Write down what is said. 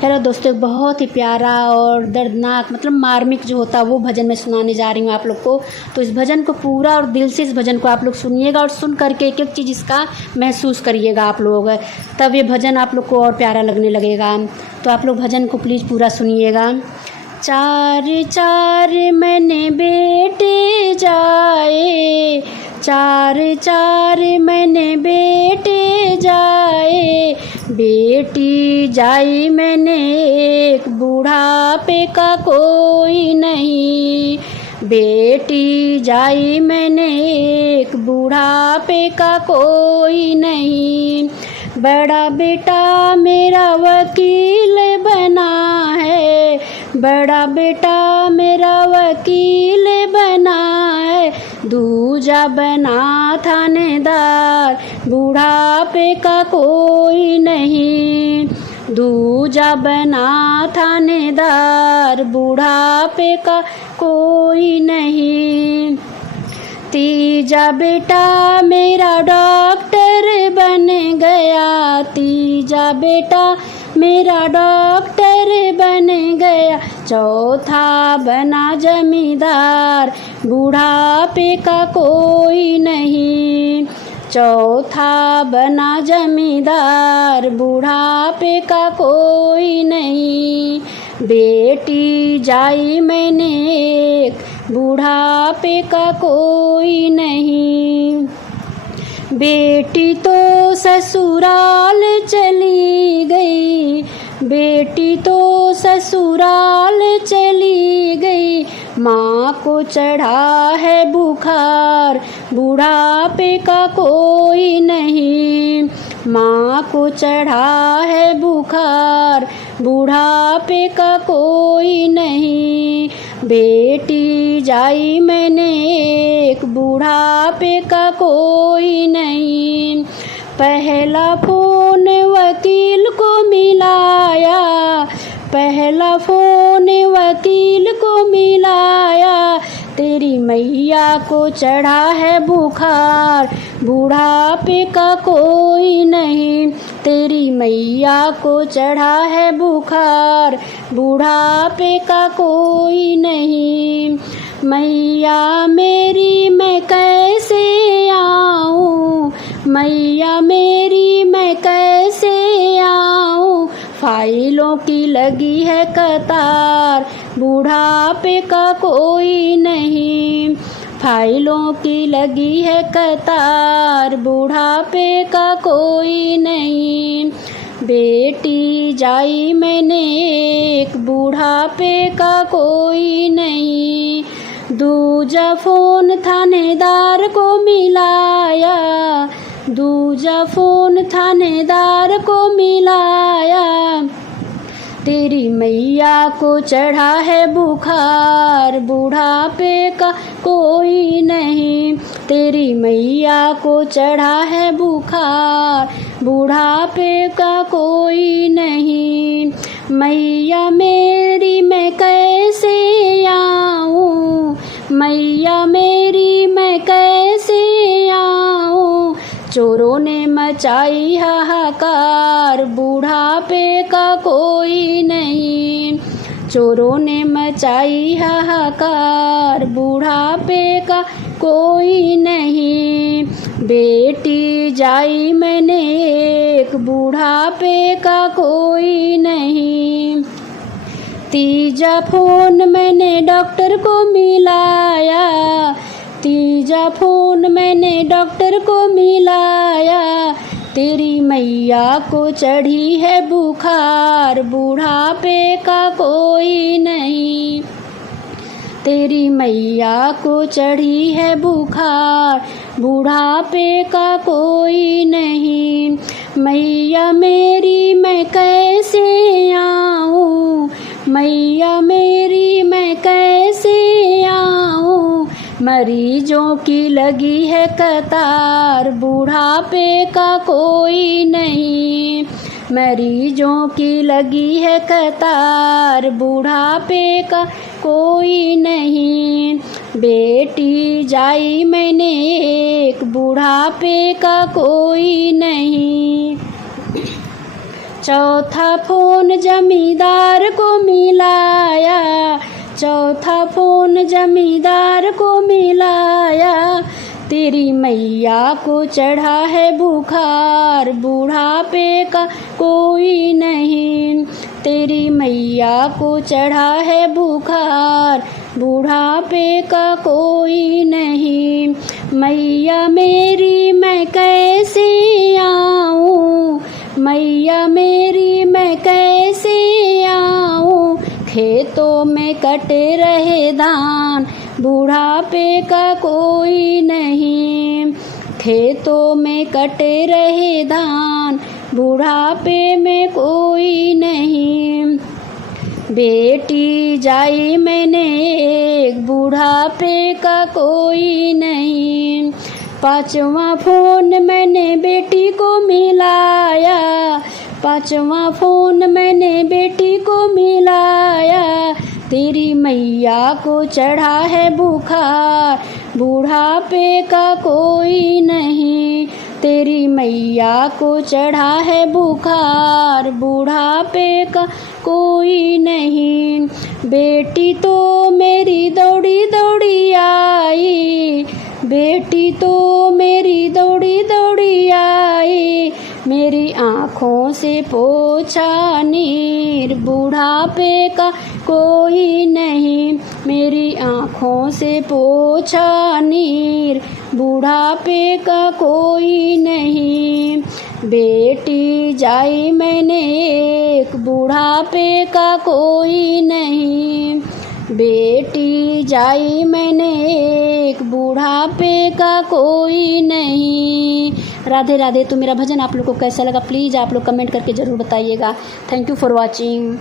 Hello दोस्तों, एक बहुत ही प्यारा और दर्दनाक मतलब मार्मिक जो होता है वो भजन मैं सुनाने जा रही हूँ आप लोग को। तो इस भजन को पूरा और दिल से इस भजन को आप लोग सुनिएगा और सुन करके एक एक चीज़ इसका महसूस करिएगा आप लोग, तब ये भजन आप लोग को और प्यारा लगने लगेगा। तो आप लोग भजन को प्लीज़ पूरा सुनिएगा। चार चार मैंने बेटे जाए, चार चार मैंने बेटे जाए, बेटी जाई मैंने एक, बुढ़ापे का कोई नहीं। बेटी जाई मैंने एक, बुढ़ापे का कोई नहीं। बड़ा बेटा मेरा वकील बना है, बड़ा बेटा मेरा वकील बना है, दूजा बना थानेदार, बुढ़ापे का कोई नहीं। दूजा बना थानेदार, बुढ़ापे का कोई नहीं। तीजा बेटा मेरा डॉक्टर बन गया, तीजा बेटा मेरा डॉक्टर बन गया, चौथा बना जमींदार, बुढ़ापे का कोई नहीं। चौथा बना जमींदार, बुढ़ापे का कोई नहीं। बेटी जाई मैंने एक, बुढ़ापे का कोई नहीं। बेटी तो ससुराल चली गई, बेटी तो ससुराल चली गई, माँ को चढ़ा है बुखार, बुढ़ापे का कोई नहीं। माँ को चढ़ा है बुखार, बुढ़ापे का कोई नहीं। बेटी जाई मैंने एक, बुढ़ापे का कोई नहीं। पहला फोन वकील को मिलाया, पहला फोन वकील को मिलाया, तेरी मैया को चढ़ा है बुखार, बुढ़ापे का कोई नहीं। तेरी मैया को चढ़ा है बुखार, बुढ़ापे का कोई नहीं। मैया मेरी मैं कैसे आऊँ, मैया मेरी मैं कैसे आऊँ, फाइलों की लगी है कतार, बुढ़ापे का कोई नहीं। फाइलों की लगी है कतार, बुढ़ापे का कोई नहीं। बेटी जाई मैंने एक, बुढ़ापे का कोई नहीं। दूजा फोन थानेदार को मिलाया, दूजा फोन थानेदार को मिलाया, तेरी मैया को चढ़ा है बुखार, बुढ़ापे का कोई नहीं। तेरी मैया को चढ़ा है बुखार, बुढ़ापे का कोई नहीं। मैया मेरी मैं कैसे आऊँ, मैया मेरी मैं कैसे आऊँ, चोरों ने मचाई हाहाकार, बुढ़ापे का कोई नहीं। चोरों ने मचाई हाहाकार, बुढ़ापे का कोई नहीं। बेटी जाई मैंने एक, बुढ़ापे का कोई नहीं। तीजा फोन मैंने डॉक्टर को मिलाया, तीजा फोन मैंने डॉक्टर को मिलाया, तेरी मैया को चढ़ी है बुखार, बुढ़ापे का कोई नहीं। तेरी मैया को चढ़ी है बुखार, बुढ़ापे का कोई नहीं। मैया मेरी मैं कैसे आऊँ, मैया मेरी मैं कैसे आऊँ, मरीजों की लगी है कतार, बुढ़ापे का कोई नहीं। मरीजों की लगी है कतार, बुढ़ापे का कोई नहीं। बेटी जाई मैंने एक, बुढ़ापे का कोई नहीं। चौथा फोन जमींदार को मिलाया, चौथा फोन जमींदार को मिलाया, तेरी मैया को चढ़ा है बुखार, बुढ़ापे का कोई नहीं, तेरी मैया को चढ़ा है बुखार, बुढ़ापे का कोई नहीं। मैया मेरी मैं कैसे आऊँ, मैया मेरी मैं कैसे आऊँ, खेतों में कटे रहे धान, बुढ़ापे का कोई नहीं, खेतों में कटे रहे धान, बुढ़ापे में कोई नहीं। बेटी जाई मैंने एक, बुढ़ापे का कोई नहीं, पांचवा फोन मैंने बेटी को मिलाया, पांचवा फोन मैंने बेटी को मिलाया, तेरी मैया को चढ़ा है बुखार, बुढ़ापे का कोई नहीं, तेरी मैया को चढ़ा है बुखार, बुढ़ापे का कोई नहीं। बेटी तो मेरी दौड़ी दौड़ी आई, बेटी तो मेरी दौड़ी दौड़ी आई, मेरी आँखों से पोंछा नीर, बुढ़ापे का कोई नहीं, मेरी आँखों से पोंछा नीर, बुढ़ापे का कोई नहीं। बेटी जाई मैंने एक, बुढ़ापे का कोई नहीं, बेटी जाई मैंने एक, बुढ़ापे का कोई नहीं। राधे राधे। तो मेरा भजन आप लोग को कैसा लगा प्लीज़ आप लोग कमेंट करके ज़रूर बताइएगा। Thank you for watching.